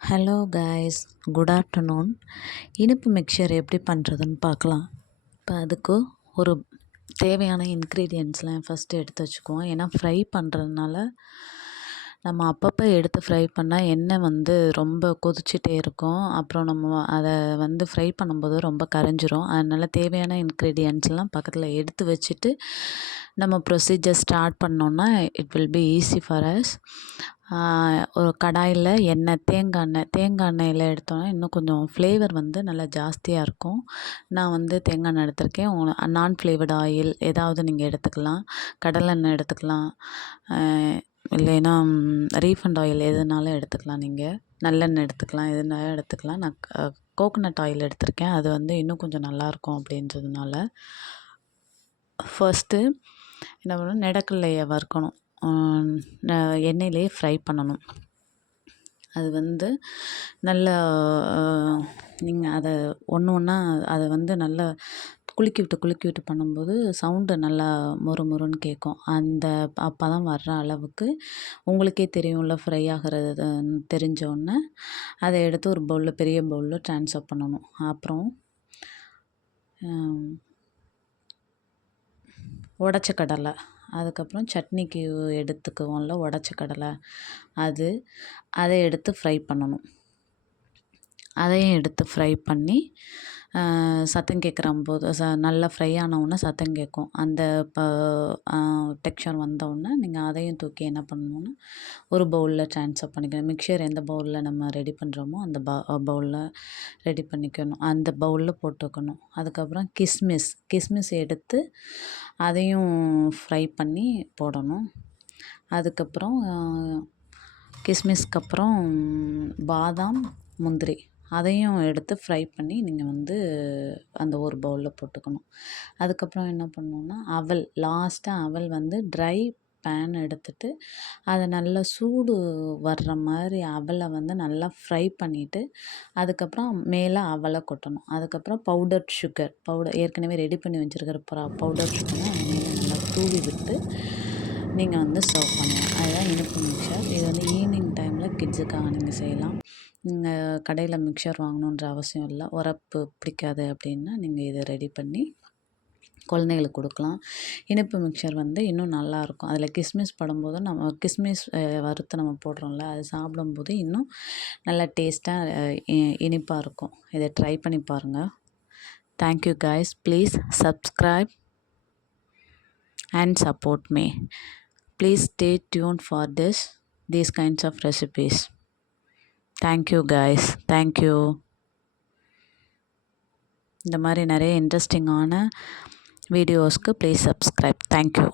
Hello guys good afternoon இனிப்பு mixture எப்படி பண்ணுறதுன்னு பார்க்கலாம். இப்போ அதுக்கு ஒரு தேவையான இன்க்ரீடியன்ட்ஸ்லாம் ஃபஸ்ட்டு எடுத்து வச்சுக்குவோம். ஏன்னா ஃப்ரை பண்ணுறதுனால நம்ம அப்பப்போ எடுத்து ஃப்ரை பண்ணால் எண்ணெய் வந்து ரொம்ப கொதிச்சிட்டே இருக்கும். அப்புறம் நம்ம அதை வந்து ஃப்ரை பண்ணும்போது ரொம்ப கரைஞ்சிரும். அதனால் தேவையான இன்க்ரீடியன்ட்ஸ்லாம் பக்கத்தில் எடுத்து வச்சுட்டு நம்ம ப்ரொசீஜர் ஸ்டார்ட் பண்ணோன்னா it will be easy for us ஒரு கடாயில் எண்ணெய் தேங்காய் எண்ணெய் தேங்காய் எண்ணெயில் எடுத்தோன்னா இன்னும் கொஞ்சம் ஃப்ளேவர் வந்து நல்லா ஜாஸ்தியாக இருக்கும். நான் வந்து தேங்காய் எண்ணெய் எடுத்திருக்கேன். உங்களை நான் ஃப்ளேவர்டு ஆயில் ஏதாவது நீங்கள் எடுத்துக்கலாம். கடலெண்ணெய் எடுத்துக்கலாம். இல்லைன்னா ரீஃபண்ட் ஆயில் எதுனாலும் எடுத்துக்கலாம் நீங்கள் நல்லெண்ணெய் எடுத்துக்கலாம். எதுனாலும் எடுத்துக்கலாம். நான் கோகோனட் ஆயில் எடுத்திருக்கேன். அது வந்து இன்னும் கொஞ்சம் நல்லாயிருக்கும் அப்படின்றதுனால. ஃபஸ்ட்டு என்ன பண்ணணும்? நெடக்கல்லையை வறுக்கணும். எண்ணெயிலேயே ஃப்ரை பண்ணணும். அது வந்து நல்லா நீங்கள் அதை ஒன்று ஒன்றா அதை வந்து நல்லா குலுக்கி விட்டு குலுக்கி விட்டு பண்ணும்போது சவுண்டு நல்லா மொறு மொறுன்னு கேட்கும். அந்த அப்போ தான் வர்ற அளவுக்கு உங்களுக்கே தெரியும்ல ஃப்ரை ஆகிறது தெரிஞ்சோடனே அதை எடுத்து ஒரு பவுலில் பெரிய பவுலில் ட்ரான்ஸ்ஃபர் பண்ணணும். அப்புறம் உடச்ச கடலை. அதுக்கப்புறம் சட்னிக்கு எடுத்துக்குவோம்ல உடச்ச கடலை. அது அதை எடுத்து ஃப்ரை பண்ணணும். அதையும் எடுத்து ஃப்ரை பண்ணி சத்தம் கேட்குற போது ச நல்லா ஃப்ரை ஆனவுடனே சத்தம் கேட்கும். அந்த இப்போ டெக்ஸ்சர் வந்தவுடனே நீங்கள் அதையும் தூக்கி என்ன பண்ணணுன்னா ஒரு பவுலில் ட்ரான்ஸ்ஃபர் பண்ணிக்கணும். மிக்சர் எந்த பவுலில் நம்ம ரெடி பண்ணுறோமோ அந்த ப பவுலில் ரெடி பண்ணிக்கணும். அந்த பவுலில் போட்டுக்கணும். அதுக்கப்புறம் கிஸ்மிஸ் கிஸ்மிஸ் எடுத்து அதையும் ஃப்ரை பண்ணி போடணும். அதுக்கப்புறம் கிஸ்மிஸ்க்கு அப்புறம் பாதாம் முந்திரி. அதையும் எடுத்து ஃப்ரை பண்ணி நீங்கள் வந்து அந்த ஒரு பவுலில் போட்டுக்கணும். அதுக்கப்புறம் என்ன பண்ணணுன்னா அவல் லாஸ்ட்டாக அவல் வந்து ட்ரை பேன் எடுத்துட்டு அதை நல்லா சூடு வர்ற மாதிரி அவலை வந்து நல்லா ஃப்ரை பண்ணிவிட்டு அதுக்கப்புறம் மேலே அவலை கொட்டணும். அதுக்கப்புறம் பவுடர் சுகர் பவுடர் ஏற்கனவே ரெடி பண்ணி வச்சுருக்கிற பவுடர் சுகரை மேலே நல்லா தூவி விட்டு நீங்கள் வந்து சர்வ் பண்ணலாம். அதுதான் இனிப்பு மிக்சர் இது வந்து ஈவினிங் டைம் கிட்ஸுக்காக நீங்கள் செய்யலாம். நீங்கள் கடையில் மிக்சர் வாங்கணுன்ற அவசியம் இல்லை. உரப்பு பிடிக்காது அப்படின்னா நீங்கள் இதை ரெடி பண்ணி குழந்தைங்களுக்கு கொடுக்கலாம். இனிப்பு மிக்சர் வந்து இன்னும் நல்லாயிருக்கும் அதில் கிஸ்மிஸ் படும்போது நம்ம கிஸ்மிஸ் வறுத்து நம்ம போடுறோம்ல அது சாப்பிடும்போது இன்னும் நல்லா டேஸ்ட்டாக இனிப்பாக இருக்கும். இதை ட்ரை பண்ணி பாருங்கள் thank you guys please subscribe and support me please stay tune for this these kinds of recipes thank you guys thank you இந்த மாதிரி நிறைய இன்ட்ரெஸ்டிங்கான வீடியோஸ்க்கு ப்ளீஸ் சப்ஸ்கிரைப் தேங்க்யூ